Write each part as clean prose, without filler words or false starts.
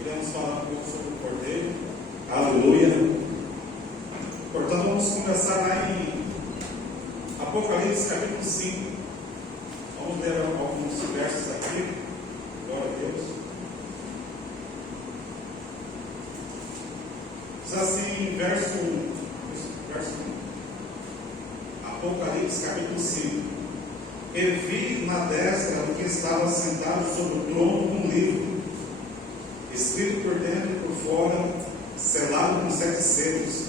Iremos falar um pouco sobre o Cordeiro. Aleluia. Portanto, vamos começar lá em Apocalipse capítulo 5. Vamos ler alguns versos aqui. Glória a Deus. Diz assim, verso 1. Apocalipse capítulo 5. E vi na destra do que estava sentado sobre o trono um livro, escrito por dentro e por fora, selado com 7 selos.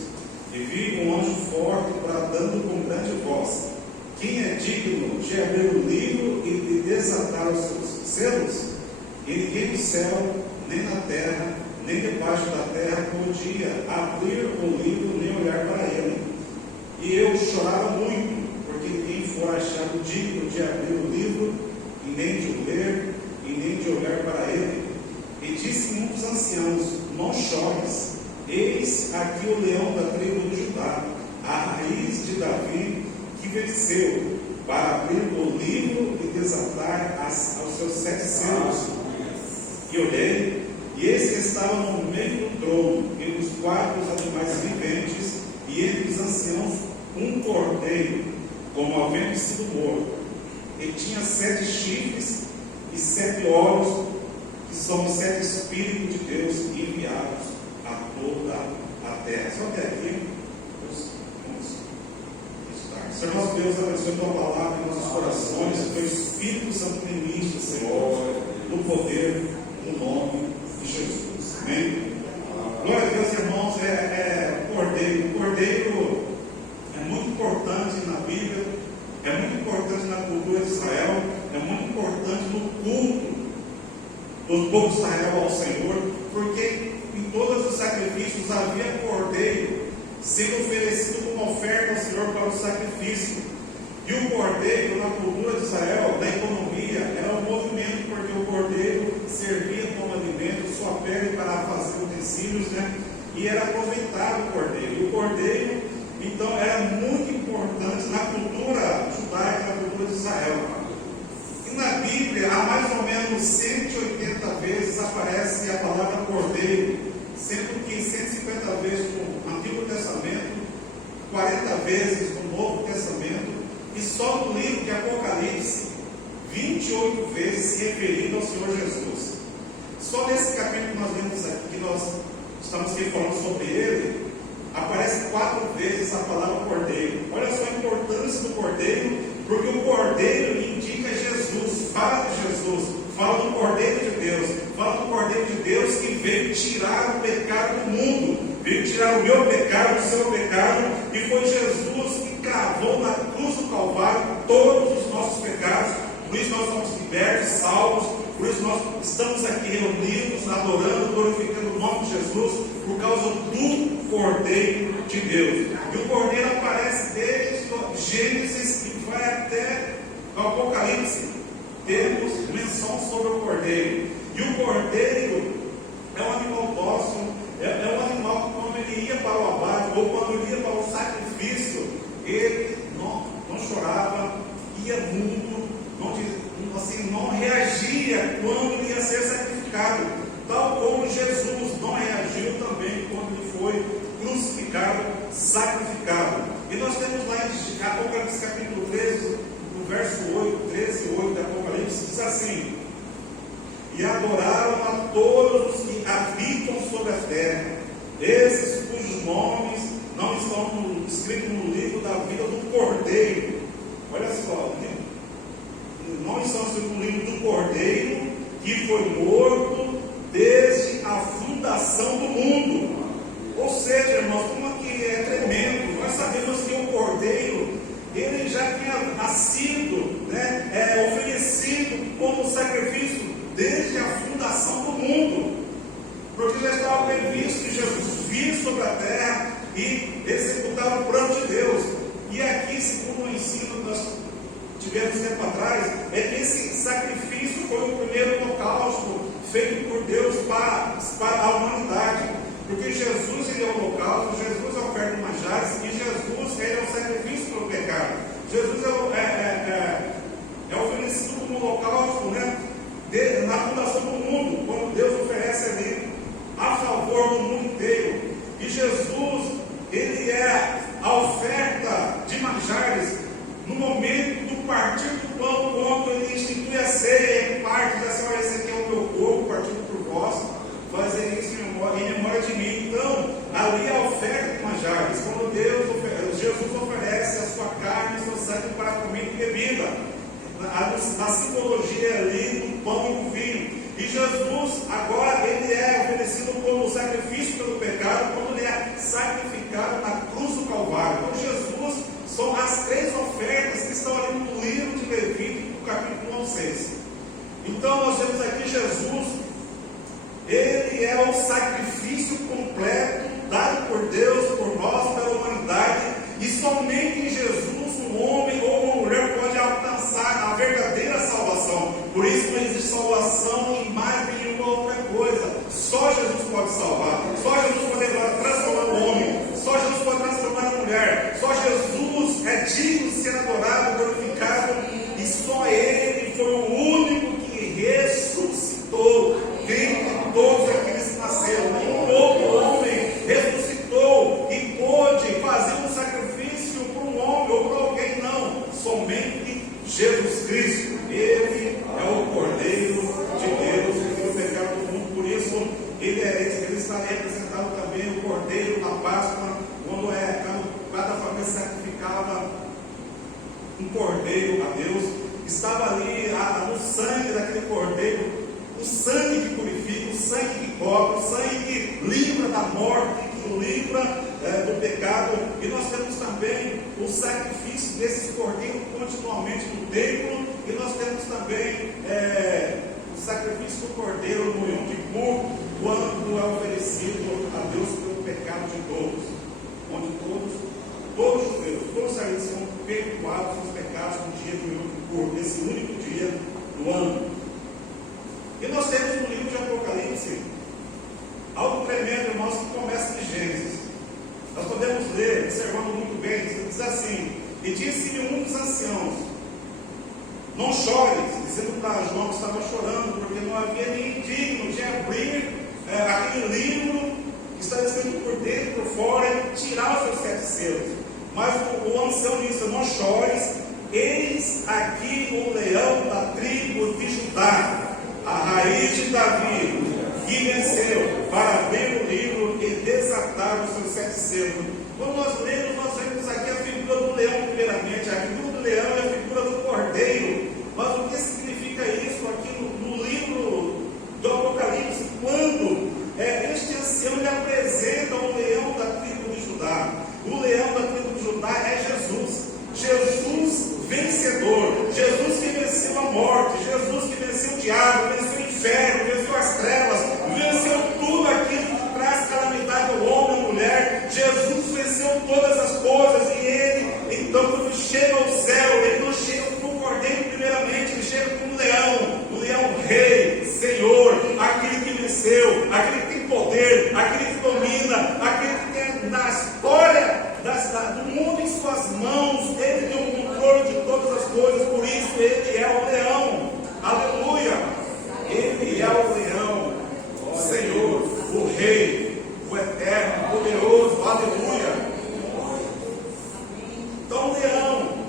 E vi um anjo forte bradando com grande voz: quem é digno de abrir o livro e de desatar os seus selos? E ninguém no céu, nem na terra, nem debaixo da terra podia abrir o livro nem olhar para ele. E eu chorava muito, porque ninguém fora achado digno de abrir o livro, e nem de o ler, e nem de olhar para ele. E disse um dos anciãos: não chores, eis aqui o leão da tribo de Judá, a raiz de Davi, que venceu, para abrir o livro e desatar aos seus 7 selos. E olhei, e eis que estava no meio do trono, e dos 4 animais viventes, e entre os anciãos um cordeiro, como havendo sido morto, e tinha 7 chifres e 7 olhos, que são os 7 Espíritos de Deus enviados a toda a terra. Só até aqui, vamos estar. Senhor nosso Deus, abençoe a tua palavra em nossos corações, o teu Espírito Santo ministra, Senhor, no poder, no nome de Jesus. Amém? Glória a Deus, irmãos. O cordeiro é muito importante na Bíblia, é muito importante na cultura de Israel, é muito importante no culto do povo de Israel ao Senhor, porque em todos os sacrifícios havia cordeiro sendo oferecido como oferta ao Senhor para o sacrifício. E o cordeiro, na cultura de Israel, na economia, era um movimento, porque o cordeiro servia como alimento, sua pele para fazer utensílios, e era aproveitado o cordeiro. E o cordeiro, então, era muito importante na cultura judaica, na cultura de Israel. E na Bíblia, há mais ou menos 180 vezes aparece a palavra cordeiro, sendo que 150 vezes no Antigo Testamento, 40 vezes no Novo Testamento, e só no livro de Apocalipse, 28 vezes se referindo ao Senhor Jesus. Só nesse capítulo que nós vemos aqui, que nós estamos aqui falando sobre ele, aparece 4 vezes a palavra cordeiro. Olha só a importância do cordeiro, porque o cordeiro indica Jesus, fala de Jesus, fala do cordeiro de Deus, fala do cordeiro de Deus que veio tirar o pecado do mundo, veio tirar o meu pecado, o seu pecado, e foi Jesus que cravou na cruz do Calvário todos os nossos pecados. Por isso nós somos libertos, salvos, por isso nós estamos aqui reunidos, adorando, glorificando o nome de Jesus, por causa do Cordeiro de Deus. E o Cordeiro aparece desde Gênesis e vai até o Apocalipse. Temos menção sobre o Cordeiro. E o Cordeiro é um animal dócil, é um animal que quando ele ia para o abate, ou quando ele ia para o sacrifício, ele não chorava, ia mudo, não reagia quando ele ia ser sacrificado, tal como Jesus não reagiu também quando ele foi crucificado, sacrificado. E nós temos lá em Apocalipse capítulo 13, no verso 13 e 8 de Apocalipse, diz assim: e adoraram a todos os que habitam sobre a terra, esses cujos nomes não estão escritos no livro da vida do Cordeiro. Olha só, não estão escritos no livro do Cordeiro, que foi morto desde a fundação do mundo. Ou seja, irmãos, como aqui é tremendo, nós sabemos que o Cordeiro, ele já tinha nascido, oferecido como sacrifício desde a fundação do mundo, porque já estava previsto que Jesus viria sobre a terra e executar o plano de Deus. E aqui, segundo o ensino que nós tivemos tempo atrás, é que esse sacrifício foi o primeiro holocausto feito por Deus para a humanidade. Porque Jesus ele é o holocausto, Jesus é a oferta de manjares, e Jesus ele é o sacrifício pelo pecado. Jesus é oferecido como holocausto, na fundação do mundo, quando Deus oferece ali carnes. Quando Jesus oferece a sua carne e o seu sangue para comida e bebida, na simbologia ali do pão e do vinho. E Jesus agora ele é oferecido como sacrifício pelo pecado, quando ele é sacrificado na cruz do Calvário. Então Jesus são as três ofertas que estão ali no livro de Levítico, capítulo 1 ao 6. Então nós temos aqui Jesus, ele é o sacrifício completo dado por Deus, por nós, pela humanidade, e somente em Jesus um homem ou uma mulher pode alcançar a verdadeira salvação. Por isso não existe salvação em mais nenhuma outra coisa. Só Jesus pode salvar, só Jesus pode transformar o homem, só Jesus pode transformar a mulher, só Jesus é digno de ser adorado, glorificado, e só Ele foi o único que ressuscitou dentre todos aqueles que nasceram. Nenhum outro homem ressuscitou e pôde fazer um sacrifício para um homem ou para alguém, não. Somente Jesus Cristo. Ele é o Cordeiro de Deus que tirou o pecado do mundo. Por isso, ele está representado também o Cordeiro na Páscoa, quando cada família sacrificava um Cordeiro a Deus. Estava ali no sangue daquele Cordeiro, o sangue que purifica, o sangue que cobre, o sangue que livra da morte, que livra do pecado. E nós temos também o sacrifício desses cordeiros continuamente no templo, e nós temos também o sacrifício do cordeiro no Yom Kippur, quando é oferecido a Deus pelo pecado de todos, onde todos os judeus, todos os israelitas são perdoados os pecados no dia do Yom Kippur, nesse único dia do ano. E nós temos no livro de Apocalipse algo tremendo, irmãos, que começa de Gênesis. Nós podemos ler, observando muito bem, diz assim: e disse-me um dos anciãos, não chores, dizendo para João que estava chorando, porque não havia ninguém digno de abrir aquele livro que está escrito por dentro e por fora e tirar os seus 7 selos. Mas o ancião disse: não chores, eis aqui o leão da tribo de Judá, a raiz de Davi, que venceu para abrir o livro e desatar os seus 7 selos. Quando nós lemos, nós vemos aqui a figura do leão primeiramente. A figura do leão é a figura do cordeiro. Mas o que significa isso aqui no livro do Apocalipse? Quando este ancião lhe apresenta o leão da tribo de Judá. O leão da tribo de Judá é Jesus. Jesus vencedor, Jesus que venceu a morte, Jesus que venceu o diabo, venceu o inferno, venceu as trevas, venceu tudo aquilo que traz calamidade ao homem e à mulher. Jesus venceu todas as coisas, e ele, então, quando chega ao céu, ele não chega como cordeiro primeiramente, ele chega como o leão rei, Senhor, aquele que venceu, aquele que tem poder, aquele que domina, aquele que tem na história do mundo em suas mãos. Ele tem o controle de todas as coisas, por isso ele é o leão. Aleluia! Ele é o leão, o Senhor, o Rei, o Eterno, o poderoso. Aleluia! Então, leão.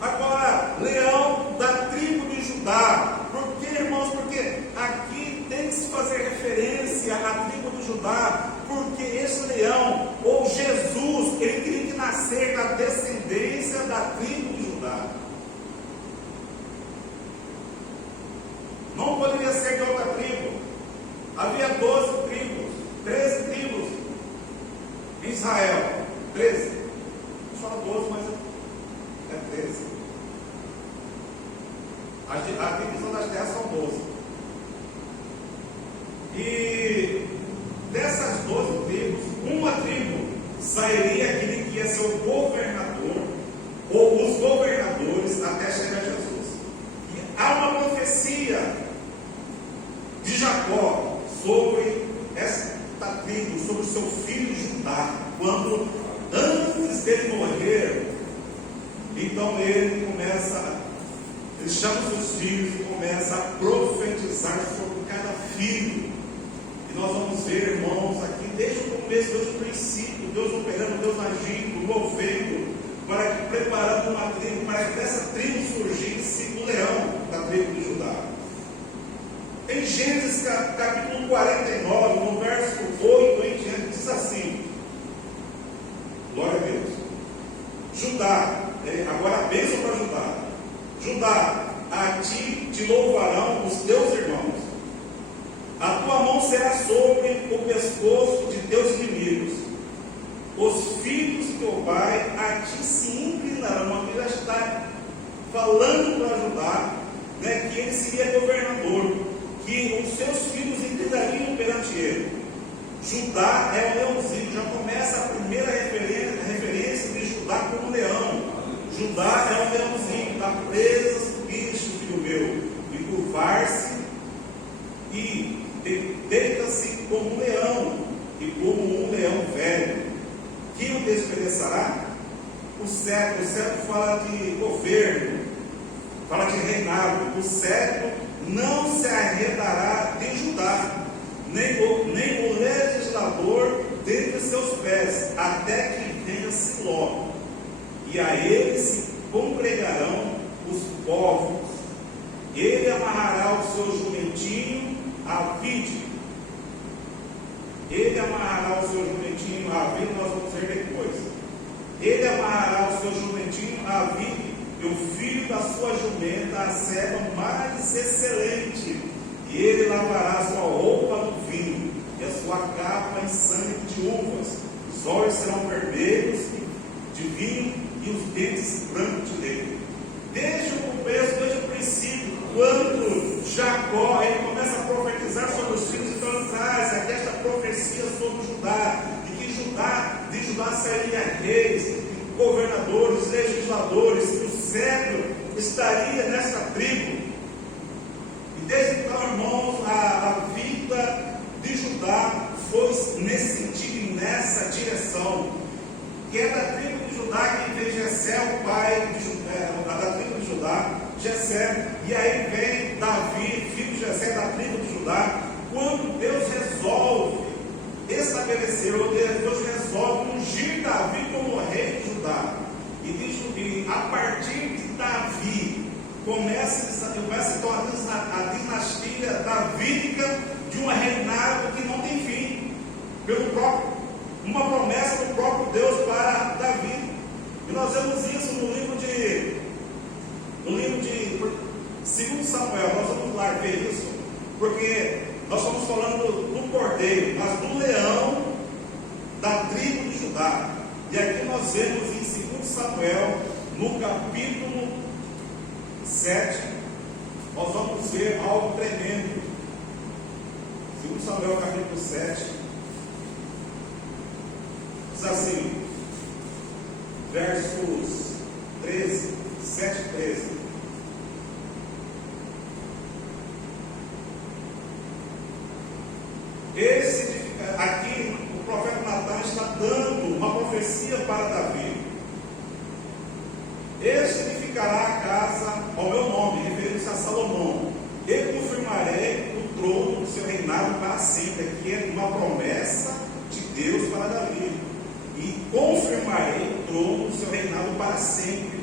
Agora, leão da tribo de Judá. Por quê, irmãos? Porque aqui tem que se fazer referência à tribo de Judá, porque esse leão, ou Jesus, ele teria que nascer da descendência da tribo de Judá. Não poderia ser de outra tribo. Havia 12 tribos, 13 tribos em Israel. 13. Não fala 12, mas é 13. A divisão das terras são 12. E dessas 12 tribos, uma tribo sairia aquele que ia ser o governador, ou os governadores, até chegar a Jesus. E há uma profecia de Jacó sobre esta tribo, sobre o seu filho Judá, quando antes dele morrer, então ele chama os seus filhos e começa a profetizar sobre cada filho. E nós vamos ver, irmãos, aqui desde o começo, desde o princípio, Deus operando, Deus agindo, movendo, preparando uma tribo, para que dessa tribo surgisse o leão da tribo de Judá. Em Gênesis capítulo 49, no verso 8 em diante, diz assim: será sobre o pescoço de teus inimigos. Os filhos de teu pai a ti se inclinarão. Ele já está falando para Judá, né, que ele seria governador, que os seus filhos inclinariam perante ele. Judá é o leãozinho, já começa a primeira referência de Judá como leão. Judá é o leãozinho, está preso aos bichos, filho meu, e curvar-se e deita-se como um leão, e como um leão velho. Quem o despedaçará? O cetro fala de governo, fala de reinado. O cetro não se arredará de Judá, nem o legislador dentre seus pés, até que venha Siló, e a ele se congregarão os povos. Ele amarrará o seu jumentinho à vide. Ele amarrará o seu jumentinho à vide, nós vamos ver depois. Ele amarrará o seu jumentinho à vide, e o filho da sua jumenta a ceva mais excelente. E ele lavará a sua roupa no vinho, e a sua capa em sangue de uvas. Os olhos serão vermelhos de vinho, e os dentes brancos de leite. Desde o começo, desde o princípio, quando Jacó ele começa a profetizar sobre os filhos, então ele traz aqui esta profecia sobre Judá, de Judá sairia reis, governadores, legisladores, que o cetro estaria nessa tribo. E desde então, irmãos, a vida de Judá foi nesse sentido e nessa direção. Que é da tribo de Judá que vem Jessé, o pai da tribo de Judá, Jessé, e aí vem Davi, filho de Jessé, da tribo de Judá. Quando Deus resolve estabelecer, ou Deus resolve ungir Davi como rei de Judá, e a partir de Davi começa então a dinastia davídica de um reinado que não tem fim, uma promessa do próprio Deus para Davi. E nós vemos isso no livro de 2 Samuel. Nós vamos lá ver isso, porque nós estamos falando do cordeiro, mas do leão da tribo de Judá. E aqui nós vemos em 2 Samuel, no capítulo 7, nós vamos ver algo tremendo. 2 Samuel, capítulo 7. Diz assim, versos 13, 7 e 13. Aqui o profeta Natan está dando uma profecia para Davi. Este edificará a casa ao meu nome, referindo-se a Salomão. Eu confirmarei o trono do seu reinado para sempre. Aqui é uma promessa de Deus para Davi. E confirmarei o trono do seu reinado para sempre.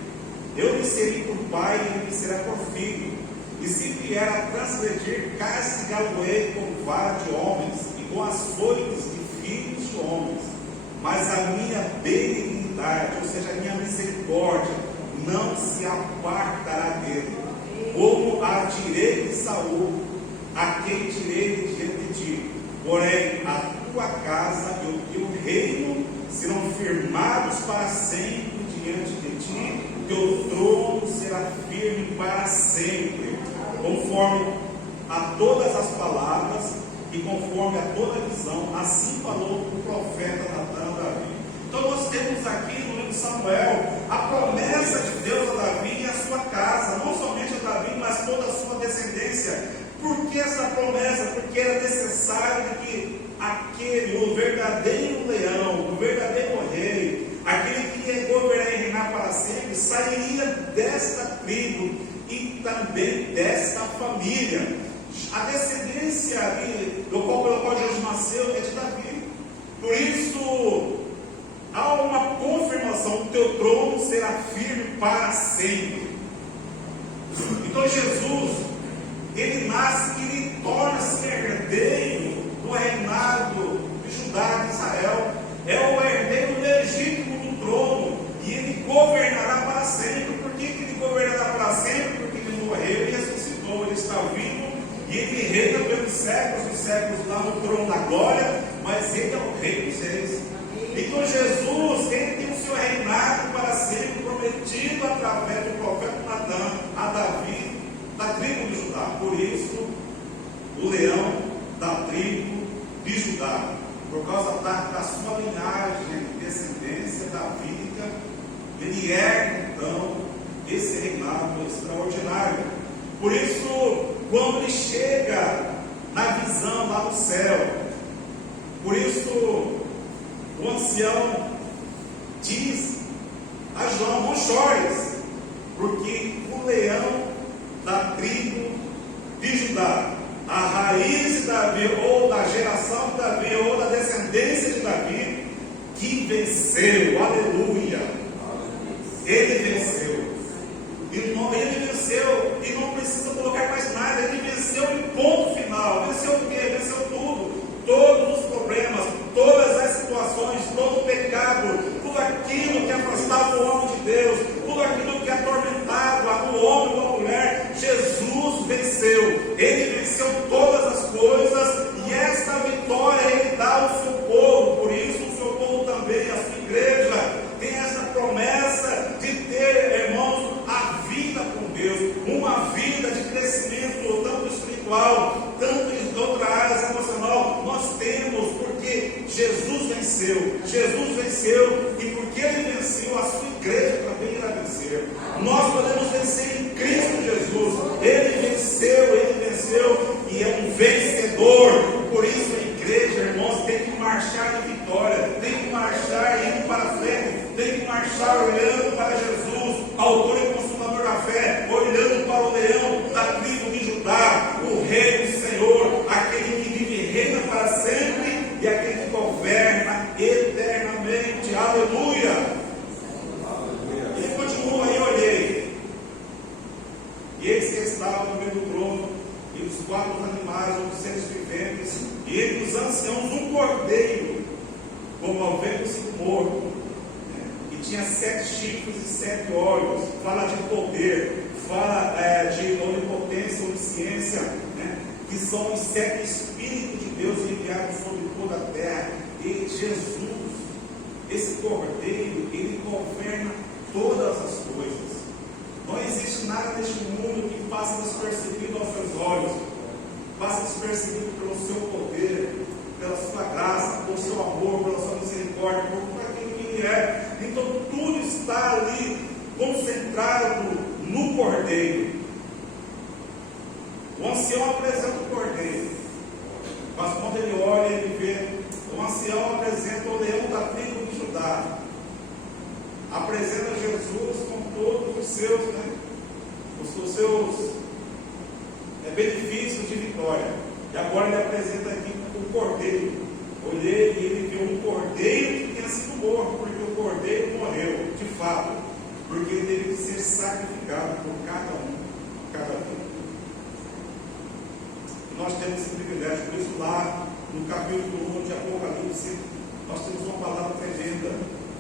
Eu lhe serei por pai e ele me será por filho. E se vier a transgredir, castigá-lo-ei com vara de homens e com açoites de filhos de homens. Mas a minha benignidade, ou seja, a minha misericórdia, não se apartará dele, como a tirei de Saul, a quem tirei de diante de ti. Porém, a tua casa e o teu reino serão firmados para sempre diante de ti, o teu trono será firme para sempre, conforme a todas as palavras e conforme a toda a visão. Assim falou o profeta Natan a Davi. Então nós temos aqui no livro de Samuel a promessa de Deus a Davi e a sua casa, não somente a Davi, mas toda a sua descendência. Por que essa promessa? Porque era necessário que o verdadeiro leão, o verdadeiro rei, aquele que ia governar e reinar para sempre, sairia desta tribo e também desta família. A descendência pelo qual Jesus nasceu é de Davi. Por isso, há uma confirmação: o teu trono será firme para sempre. Então Jesus, ele nasce e ele torna-se herdeiro do reinado de Judá, de Israel. É o herdeiro legítimo do trono, e ele governará para sempre. Por que ele governará para sempre? Porque ele morreu e ressuscitou, ele está vivo e ele reina pelos séculos dos séculos. lá no trono da glória, mas Ele é o Rei dos Reis. Então Jesus, Ele tem o seu reinado para sempre prometido através do profeta Natan a Davi, da tribo de Judá. Por isso, o leão da tribo de Judá, por causa da sua linhagem, descendência davídica, ele então esse reinado extraordinário. Por isso, quando ele chega na visão lá no céu, por isso o ancião diz a João: não chores, porque o leão da tribo de Judá, a raiz de Davi, ou da geração de Davi, ou da descendência de Davi, que venceu, aleluia, ele venceu. Ele venceu e não precisa colocar mais nada. Ele venceu em ponto final. Venceu o quê? Venceu tudo. Todos os problemas, todas as situações, todo o pecado, tudo aquilo que afastava o homem de Deus, tudo aquilo que atormentava o homem ou a mulher. Jesus venceu. Ele venceu todas as coisas, e esta vitória Ele dá ao seu povo. Por isso o seu povo também, a sua igreja, tem essa promessa de ter, irmãos, a vida com Deus, uma vida de crescimento, tanto espiritual, tanto em outra área emocional. Nós temos, porque Jesus venceu, e porque Ele venceu, a sua igreja também irá vencer. Nós podemos vencer em Cristo Jesus. Ele venceu, e é um vencedor. Por isso a igreja, irmãos, tem que marchar em vitória, tem que marchar indo para frente, tem que marchar olhando para Jesus, autor e consumador da fé, olhando para o leão da tribo de Judá, o Rei do Senhor, aquele que vive e reina para sempre, e aquele que governa eternamente. Aleluia! Ele continua aí: olhei, e eles que estavam no meio do trono, e os 4 animais, os seres viventes, e entre os anciãos um cordeiro, como ao vento sido morto, e tinha 7 chifres e 7 olhos. Fala de poder, fala de onipotência, onisciência, que são os 7 Espíritos de Deus enviados sobre toda a terra. E Jesus, esse cordeiro, ele governa todas as coisas. Não existe nada neste mundo que passa despercebido aos seus olhos, passa despercebido pelo seu poder, pela sua graça, pelo seu amor, pela sua misericórdia, por tudo aquilo que Ele é. Então tudo está ali concentrado no cordeiro. O ancião apresenta o cordeiro, mas quando ele olha, ele vê, o ancião apresenta o leão da tribo de Judá, apresenta Jesus com todos os seus, os seus benefícios de vitória. E agora ele apresenta aqui o cordeiro. Olhei e ele viu um cordeiro que tinha sido morto, porque o cordeiro morreu, de fato, porque ele teve que ser sacrificado por cada um, cada um. Nós temos esse privilégio, por isso lá no capítulo 1 de Apocalipse, nós temos uma palavra tremenda,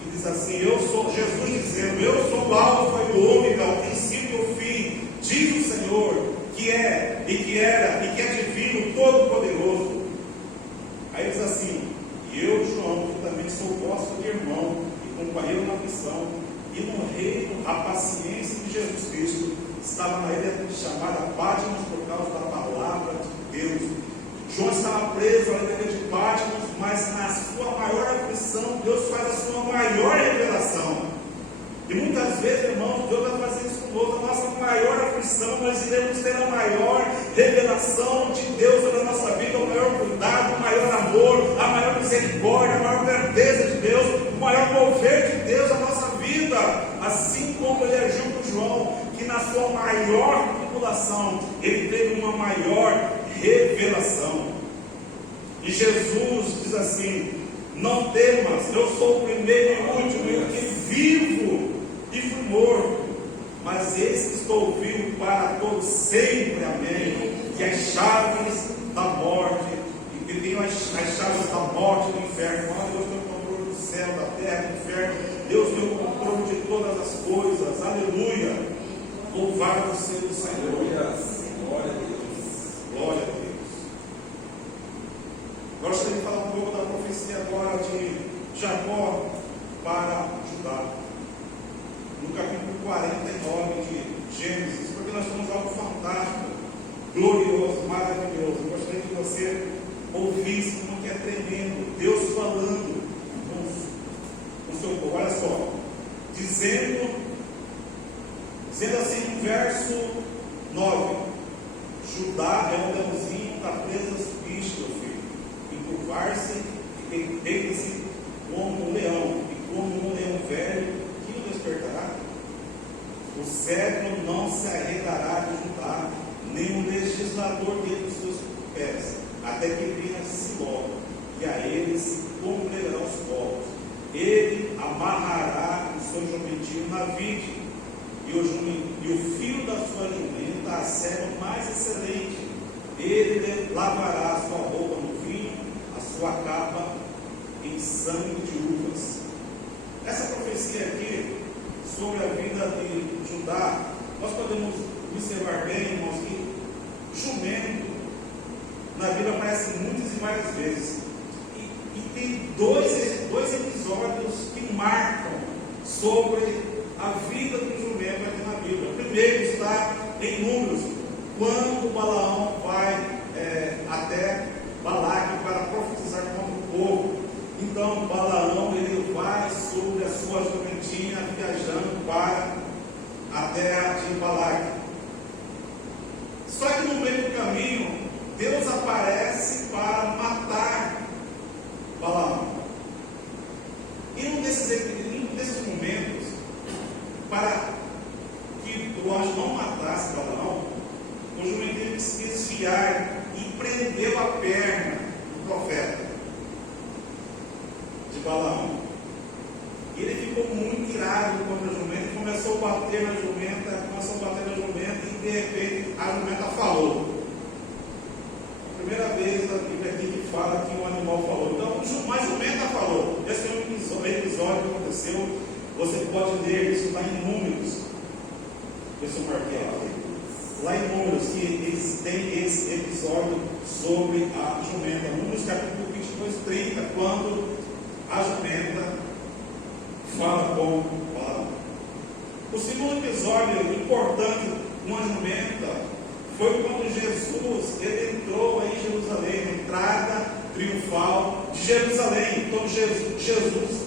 que diz assim: eu sou, Jesus dizendo, eu sou o Alfa e o Ômega, o princípio e o fim, diz o Senhor, que é, e que era, e que é divino, todo-poderoso. Aí diz assim: e eu, João, que também sou vosso irmão, e companheiro na missão, e no reino, a paciência de Jesus Cristo, estava na ilha chamada Patmos por causa da palavra de Deus. João estava preso na ilha de Patmos, mas na sua maior aflição, Deus faz a sua maior revelação. E muitas vezes, irmãos, Deus vai fazer isso conosco. A nossa maior aflição, nós iremos ter a maior revelação de Deus sobre a nossa vida, o maior cuidado, o maior amor, a maior misericórdia, a maior grandeza de Deus, o maior mover de Deus na nossa vida. Assim como Ele agiu com João, que na sua maior tribulação, Ele teve uma maior revelação. E Jesus diz assim: não temas, eu sou o primeiro e o último, eu que vivo e fui morto, mas eis que estou vivo para todo sempre, amém. E as chaves da morte, e que tenho as chaves da morte e do inferno. Deus tem o controle do céu, da terra, do inferno. Deus tem o controle de todas as coisas, aleluia. Louvado seja o Senhor. Glória a Deus. Glória a Deus. Gostaria de falar um pouco da profecia agora de Jacó para Judá, no capítulo 49 de Gênesis, porque nós temos algo fantástico, glorioso, maravilhoso. Eu gostaria que você ouvisse como que é tremendo, Deus falando com o seu povo. Olha só, dizendo assim no verso 9: Judá é um leãozinho, está preso aos bichos, meu filho, encurvar-se e deita-se como um leão, e como um leão velho, que o despertará? O cedro não se arredará de Judá, nem o legislador dele dos seus pés, até que venha Siló, e a ele se congregarão os povos. Ele amarrará o seu jumentinho na vide, e o fio da sua jumenta a serva mais excelente. Ele lavará a sua roupa no vinho, a sua capa em sangue de uvas. Essa profecia aqui sobre a vida de Judá, nós podemos observar bem, irmãos, que jumento na Bíblia aparece muitas e várias vezes. E tem dois episódios que marcam sobre a vida do jumento aqui na Bíblia. O primeiro está em Números, quando Balaão vai até Balaque para profetizar contra o povo. Então Balaão ele vai sobre a sua jumentinha viajando para a terra de Balaque. Só que no meio do caminho Deus aparece para matar Balaão. E um desses momentos, para que o anjo não matasse Balaão, o jumento teve que se desviar e prendeu a perna do profeta de Balaão. E ele ficou muito irado contra a jumenta, começou a bater na jumenta, e de repente a jumenta falou. Primeira vez a Bíblia aqui que fala que um animal falou. Então, mas a jumenta falou. Esse é um episódio que aconteceu. Você pode ler isso lá em Números. Esse é o martelo. Lá em Números, que eles têm esse episódio sobre a jumenta. Números capítulo 22, 30, quando a jumenta fala com Balaão. O segundo episódio importante com a jumenta foi quando Jesus ele entrou em Jerusalém, na entrada triunfal de Jerusalém. Então Jesus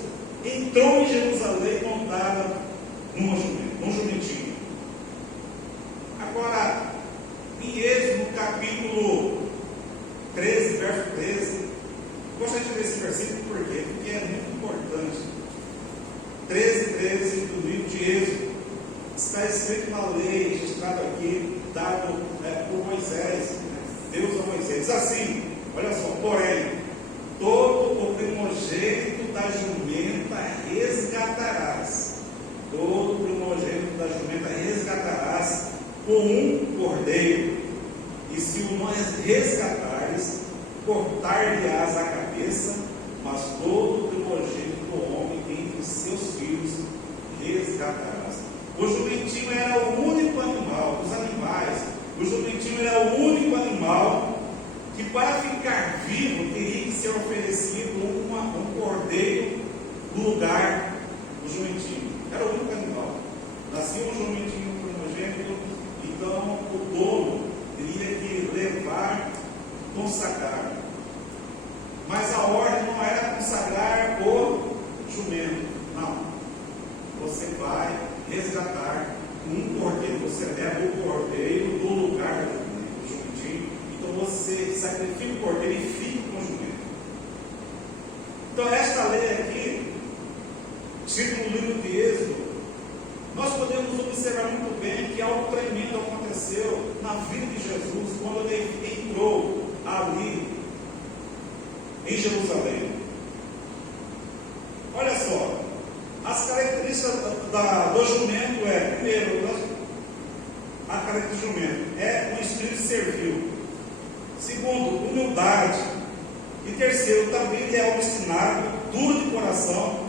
entrou em Jerusalém montada num jumentinho. Agora, em Êxodo, capítulo 13, verso 13, gostaria de ler esse versículo por quê? Porque é muito importante. 13 do livro de Êxodo, está escrito na lei, registrado aqui, dado por Moisés, Deus a Moisés. Diz assim, olha só: porém, todo o primogênito da jumenta resgatarás. Todo o primogênito da jumenta resgatarás com um cordeiro. E se o não resgatares, cortar-lhe-ás a cabeça, mas todo o primogênito do homem entre os seus filhos resgatarás. O jumentinho era o único animal dos animais. O jumentinho era o único animal que, para ficar vivo, teria que ser oferecido um cordeiro no lugar do jumentinho. Era o único animal. Nascia um jumentinho primogênito, então o dono teria que levar, consagrar. Mas a ordem não era consagrar o jumento, não. Você vai resgatar um cordeiro, você leva o cordeiro do lugar do jumentinho. Então você sacrifica o cordeiro e fica com o jumento. Então esta lei aqui, cito no livro de Êxodo, nós podemos observar muito bem que algo tremendo aconteceu na vida de Jesus quando ele entrou ali em Jerusalém. Olha só, as características do jumento primeiro, a característica do jumento é um espírito servil. Segundo, humildade. E terceiro, também ele é obstinado, duro de coração,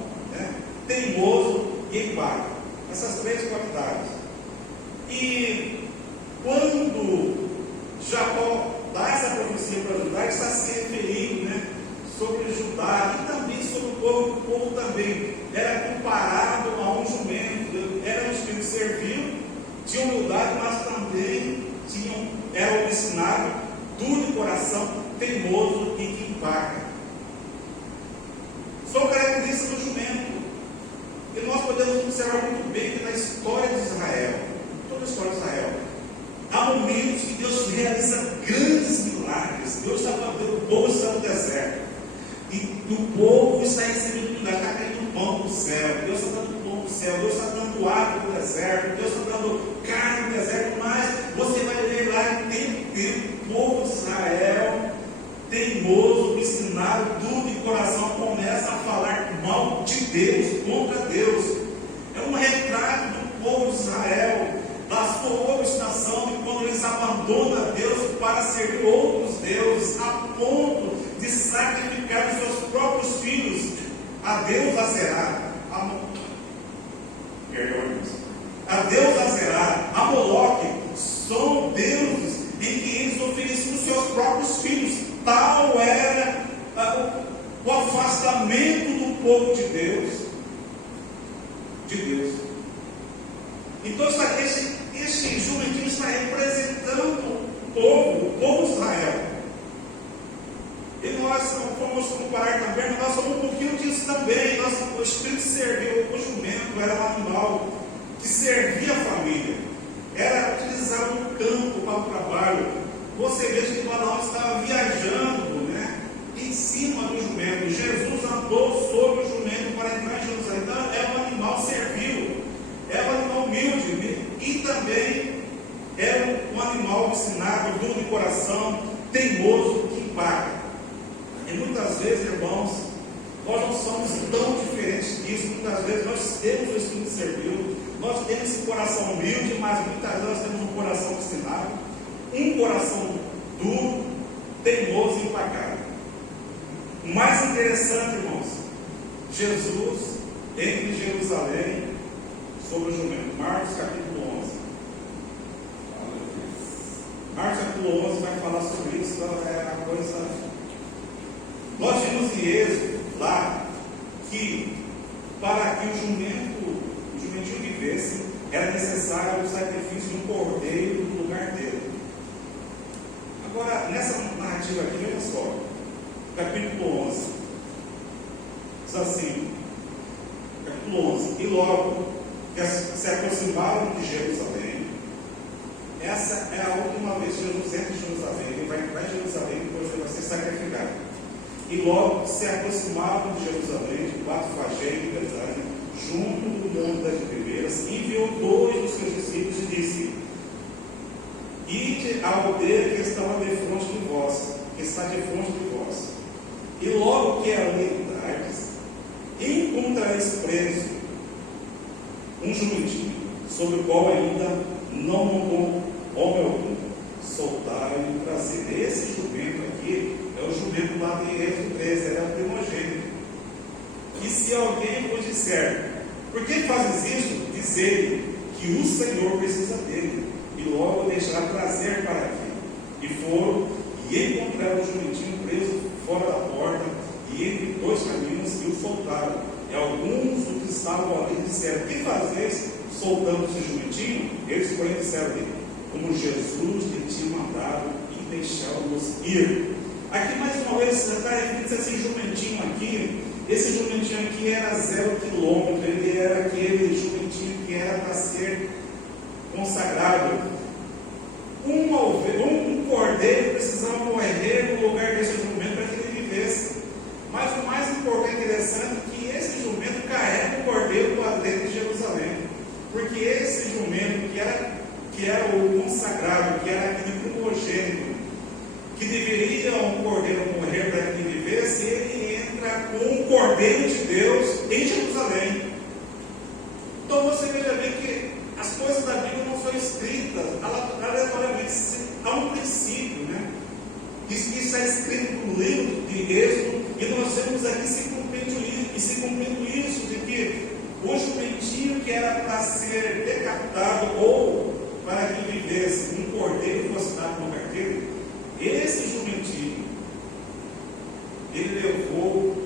teimoso e empático. Essas três qualidades. E quando Jacó dá essa profecia para Judá, ele está se referindo história de Israel, toda a história de Israel, há momentos que Deus realiza grandes milagres. Deus está fazendo, o povo está no deserto, e o povo está recebendo milagres, está caindo pão do céu, Deus está dando pão do céu, Deus está dando água no deserto, Deus está dando carne no deserto, mas você vai ler lá em tempo, o povo de Israel, teimoso, obstinado, duro de coração, começa a falar mal de Deus, contra Deus. É um retrato do povo de Israel, da sua obstinação, e quando eles abandonam Deus para servir outros deuses, a ponto de sacrificar os seus próprios filhos a Deus Azerá, a Deus Azerá, a Moloque, são deuses em que eles ofereciam os seus próprios filhos. Tal era o afastamento do povo de Deus. Então este jumentinho está representando o povo de Israel. E nós vamos comparar também, nós somos um pouquinho disso também. O Espírito serviu, o jumento era um animal que servia a família, era utilizado no campo para o trabalho. Você veja que Balaão estava viajando, né, em cima do jumento. Jesus andou sobre o jumento para entrar em Jerusalém. Então é um animal servil, é um animal humilde, e também é um animal obstinado, duro de coração, teimoso, que impacta. E muitas vezes, irmãos, nós não somos tão diferentes disso. Muitas vezes nós temos o espírito servil, nós temos esse coração humilde, mas muitas vezes nós temos um coração obstinado, um coração duro, teimoso e empacado. O mais interessante, irmãos, Jesus entra em Jerusalém sobre o jumento. Marcos capítulo 11. Marcos capítulo 11 vai falar sobre isso. Então é a coisa. Nós vimos em Êxodo lá que para que o jumentinho vivesse, era necessário o sacrifício de um cordeiro no lugar dele. Agora, nessa narrativa aqui, veja só, capítulo 11, diz assim, capítulo 11, e logo que se aproximaram de Jerusalém, essa é a última vez que Jesus entra em Jerusalém, ele vai entrar em Jerusalém e depois ele vai ser sacrificado. E logo se aproximavam de Jerusalém, de Betfagé e Betânia, junto do Monte das Oliveiras, enviou 2 dos seus discípulos e disse: ide à aldeia que está defronte de vós, e logo que ali entrardes, encontrareis preso um jumentinho, sobre o qual ainda não mandou homem algum. Soltaram e trazer. Esse jumento aqui é o jumento lá de Êxodo 13, era o primogênito. E se alguém vos disser: por que fazes isso? Diz ele que o Senhor precisa dele, e logo deixará trazer para aqui. E foram e encontraram o jumentinho preso fora da porta, e entre 2 caminhos, e o soltaram. E alguns dos que estavam ali disseram: que fazeis soltando esse jumentinho? Eles, porém, disseram: como Jesus lhe tinha mandado, e deixá-los ir. Aqui mais uma vez está referindo a esse jumentinho aqui. Esse jumentinho aqui era 0 quilômetro, ele era aquele jumentinho que era para ser consagrado. Um cordeiro precisava morrer no lugar desse jumento para que ele vivesse. Mas o mais importante e interessante é que esse jumento carrega o cordeiro para dentro de Jerusalém. Porque esse jumento que era o consagrado, que era aquele primogênito, que deveria um cordeiro morrer para que ele vivesse, ele entra com o cordeiro de Deus em Jerusalém. Então você veja bem que as coisas da Bíblia não são escritas aleatoriamente, há um princípio, né? Isso está escrito no livro de Êxodo, e nós vemos aqui se cumprindo isso, de que o jumentinho que era para ser decapitado ou para que vivesse um cordeiro fosse dado no lugar dele, esse jumentinho, ele levou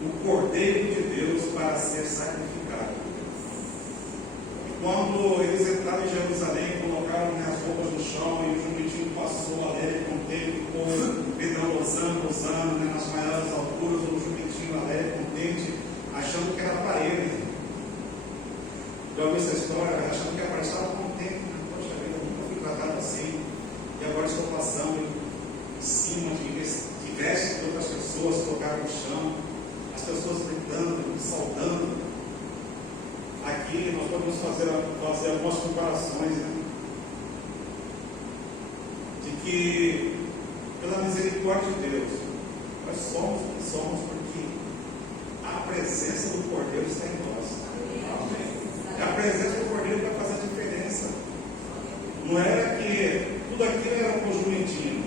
o cordeiro de Deus para ser sacrificado. E quando eles entraram em Jerusalém, colocaram as roupas no chão, e o jumentinho passou alegre, contente, com gritando Hosana, nas maiores alturas, o jumentinho alegre, contente, achando que era para ele. Já ouviu essa história? história, achando que a estava contente, né? Poxa vida, eu nunca fui tratado assim, e agora estou passando em cima de vestes de outras pessoas, colocaram no chão, as pessoas gritando, saudando. Aqui nós podemos fazer algumas comparações, né? De que, pela misericórdia de Deus, nós somos o que somos porque a presença do Cordeiro está em nós. É a presença do Cordeiro que vai fazer a diferença. Não era que tudo aquilo era com o jumentinho.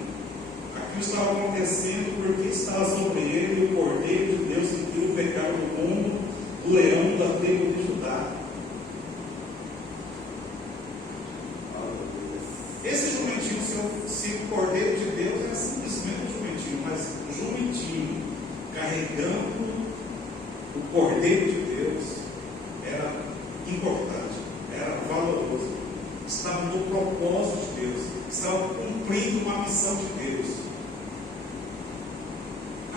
Aquilo estava acontecendo porque estava sobre ele o Cordeiro de Deus que tira o pecado do mundo, o leão da tribo de Judá. Esse jumentinho, se o Cordeiro de Deus era simplesmente um jumentinho, mas o jumentinho carregando o Cordeiro de Deus era importante, era valoroso, estava no propósito de Deus, estava cumprindo uma missão de Deus.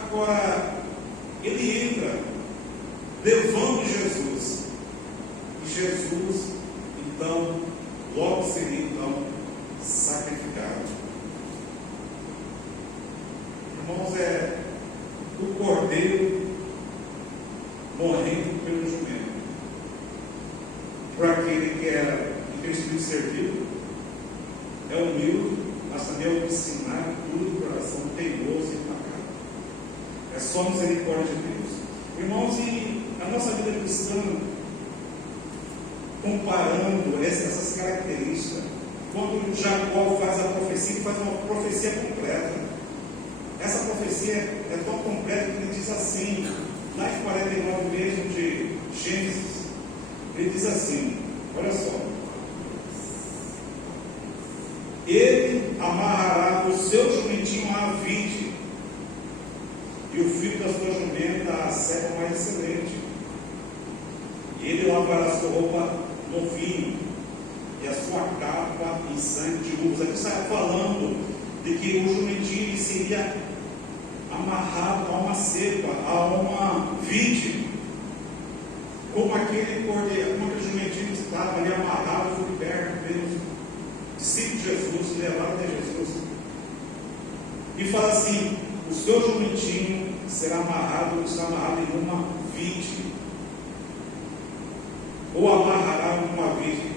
Agora, ele entra levando Jesus, e Jesus, então, logo seria então sacrificado. Irmãos, é o Cordeiro morrendo pelo jumento, por aquele que era em Cristo servido, é humilde, mas também é obstinado, duro de coração, teimoso e pacado. É só misericórdia de Deus. Irmãos, e a nossa vida cristã, comparando essas características, quando Jacó faz a profecia, ele faz uma profecia completa. Essa profecia é tão completa que ele diz assim, lá em 49 mesmo de Gênesis, ele diz assim, olha só: ele amarrará o seu jumentinho à vide, e o filho da sua jumenta à cepa mais excelente. Ele lavará sua roupa no vinho, e a sua capa em sangue de uvas. Aqui está falando de que o jumentinho seria amarrado a uma cepa, a uma vide, como aquele cordeiro, como aquele jumentinho que estava ali amarrado por perto pelos discípulos de Jesus, levaram até Jesus. E fala assim: o seu jumentinho será amarrado, está amarrado em uma vide, ou amarrará em uma vide.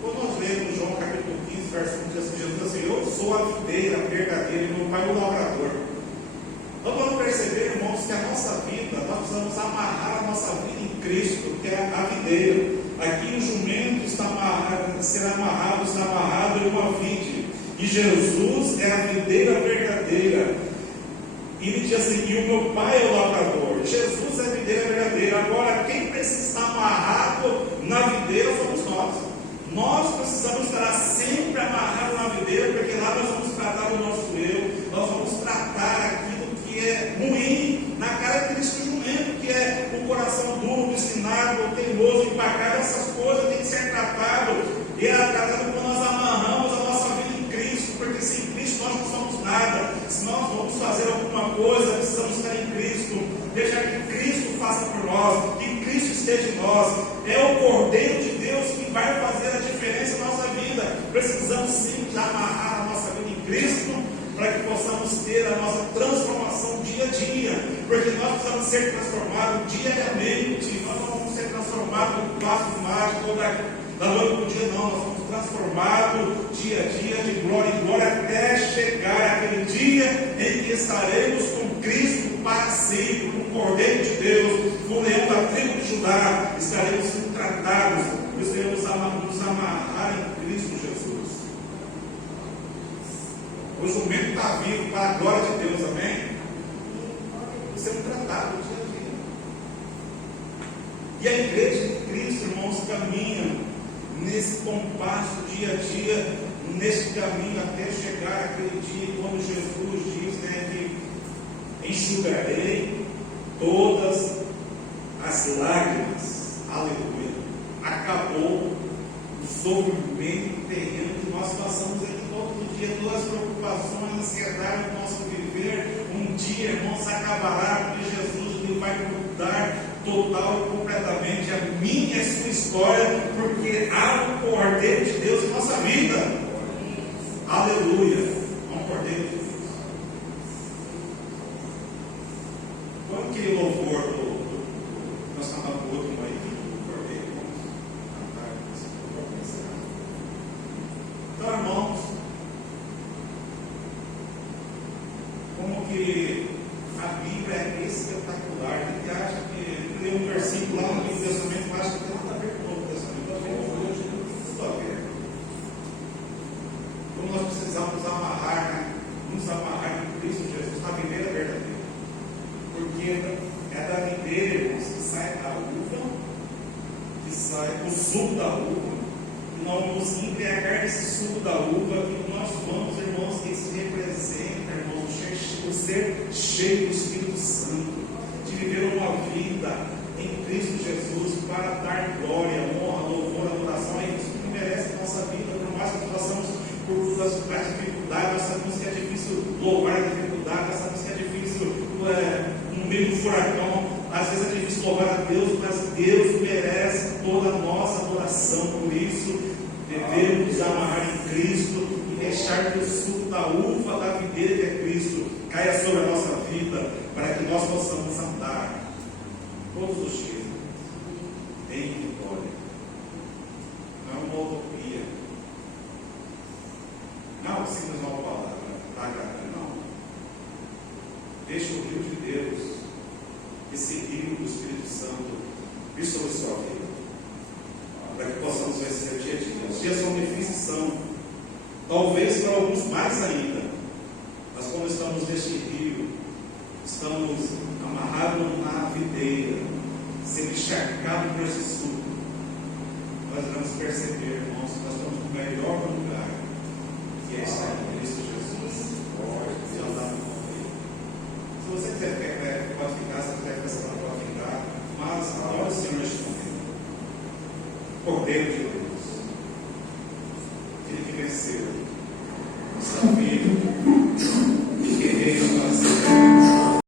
Quando nós lemos João capítulo 15, verso 1, diz assim, Jesus assim: eu sou a videira verdadeira e meu pai o lavrador. Então vamos perceber, irmãos, que a nossa vida, nós precisamos amarrar a nossa vida em Cristo, que é a videira. Aqui o jumento está amarrado, será amarrado, está amarrado em uma vide, e Jesus é a videira verdadeira. E ele diz assim: e o meu pai é o lavrador. Jesus é a videira verdadeira. Agora, quem precisa estar amarrado na videira somos nós. Nós precisamos estar sempre amarrados na videira, porque lá nós vamos tratar o nosso eu, nós vamos tratar aquilo que é ruim na característica do jumento, que é o coração duro, obstinado, teimoso, empacado. Essas coisas têm que ser tratadas, e é tratado quando nós amarramos a nossa vida em Cristo, porque sem Cristo nós não somos nada. Se nós vamos fazer alguma coisa, precisamos estar em Cristo, deixar que Cristo faça por nós, que Cristo esteja em nós. É o Cordeiro de Deus que vai fazer a diferença na nossa vida. Precisamos sempre amarrar a nossa vida em Cristo, para que possamos ter a nossa transformação dia a dia, porque nós precisamos ser transformados diariamente. Nós não vamos ser transformados no passo mágico da noite para o dia, não. Nós somos transformados dia a dia, de glória em glória, até chegar aquele dia em que estaremos com Cristo para sempre, com o Cordeiro de Deus, com o leão da tribo de Judá. Estaremos sendo tratados, estaremos nos amarrar em Cristo Jesus. O jumento está vivo para a glória de Deus, amém? Sendo tratado dia a dia. E a igreja de Cristo, irmãos, caminha nesse compasso dia a dia, nesse caminho até chegar aquele dia quando Jesus diz, né, que enxugarei todas as lágrimas. Aleluia. Acabou o sofrimento terreno que nós passamos aqui todo dia, todas as preocupações, a ansiedade do nosso viver. Um dia, irmãos, acabará, porque Jesus ele vai mudar total e completamente a minha e a sua história, porque há um Cordeiro de Deus em nossa vida. Aleluia. Há um Cordeiro de Deus. Quando que louvor nós cantamos o outro aí, do Cordeiro? Vamos cantar isso. Então, irmãos, como que a Bíblia é espetacular. A gente acha que lê um versículo lá no Antigo Testamento, mas acha que tem nada a ver com o Novo Testamento. Hoje tem tudo a ver. Como nós precisamos amarrar, né? Nos amarrar em Cristo Jesus na videira verdadeira. Porque é da videira, irmãos, que sai a uva, que sai o suco da uva, e nós vamos embriagar desse suco da uva, e nós vamos, irmãos, que isso representa, irmãos, o ser cheio do Espírito Santo, de viver uma vida em Cristo Jesus para dar glória, honra, louvor, adoração. É isso que merece a nossa vida, por mais que nós passamos por as dificuldades. Nós sabemos que é difícil louvar a dificuldade, nós sabemos que é difícil no meio do furacão, às vezes é difícil louvar a Deus, mas Deus merece toda a nossa adoração. Por isso devemos nos amarrar em Cristo e deixar que o suco da uva da videira que é Cristo caia sobre a nossa vida, para que nós possamos andar todos os dias em vitória. Não é uma utopia, não simples uma palavra para agradar, não. Deixa o rio de Deus, esse rio do Espírito Santo, vir sobre a sua vida, para que possamos vencer o dia de Deus. Os dias são difíceis, são, talvez para alguns mais ainda. Mas quando estamos neste rio, estamos amarrados na videira, sendo encharcados por esse suco, nós vamos perceber, irmãos, que nós estamos no melhor lugar, que é estar em Cristo Jesus. E andar com Ele. Se você quiser, pode ficar, se quiser pensar, pode ficar, mas adore o Senhor neste momento. Cordeiro de Deus, aquele que venceu, está vivo.